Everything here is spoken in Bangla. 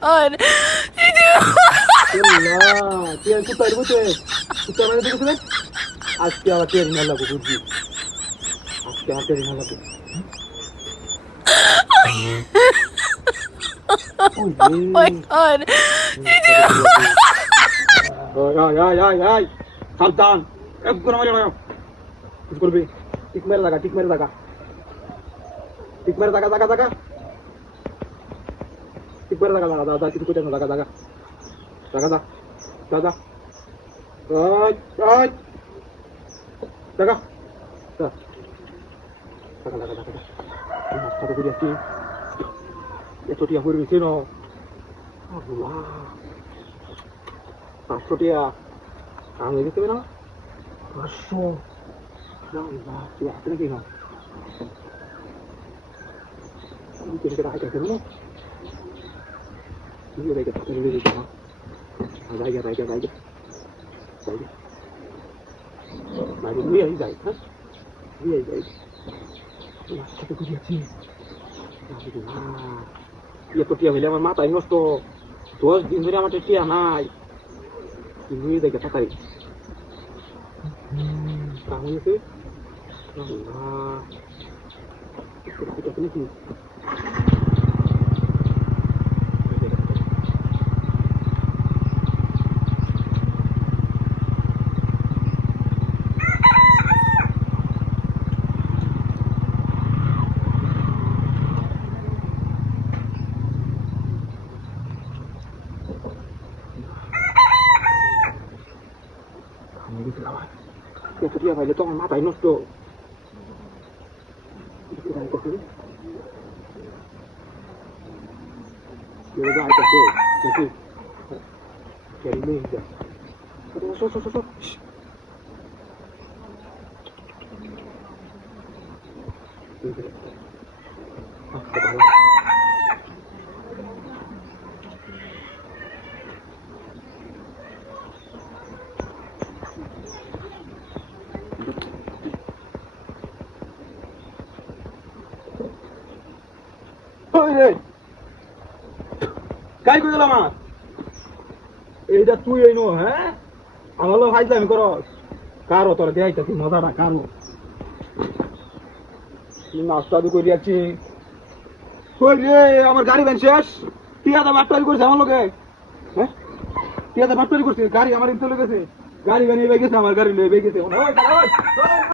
god. তুই আর কোথায় বসে কোথায় মানে দেখেছিলেন আজকে আমার টের না লাগবে বুঝছি আজকে আমার টের না লাগবে Oh my god. সাবধান এক করে মারি কিছু করবি টিক মেরে লাগা টিক মেরে লাগা দাদা কিছু করতে না লাগা দাদা লাগা এত টিয়া হয়ে গেছে না পাঁচশো টিয়া আমি দিতে না 500 তুই আসতে নাকি না তুমি কেটে আইটা করো না তুই ওই কথা বলে দিতে না রাইগা মানে তুই আই যাই হ্যাঁ তুই আই যাই আজকে তো বুঝিয়েছি এত টিয়া হইলে আমার মাথায় নষ্ট 10 দিন ধরে আমার টিয়া নাই তুমি দেখে তাড়াতাড়ি কাম হয়েছে এত টিয়া পাইলে তো আমার মাথায় নষ্ট কাই কই গেলাম এইটা তুই এই নো হ্যাঁ আমার লোক হাইতে আমি করস কারো তোর দেখাইতেছি মজাটা কারো নাস্তা তো করে যাচ্ছি কই রে আমার গাড়ি ভ্যান শেষ টিয়াদা বাটপারি করছে আমার লোকে হ্যাঁ টিয়াদা বাটপারি করছে গাড়ি আমার চলে গেছে গাড়ি ভ্যান এবে গেছে আমার গাড়ি লয়ে গেছে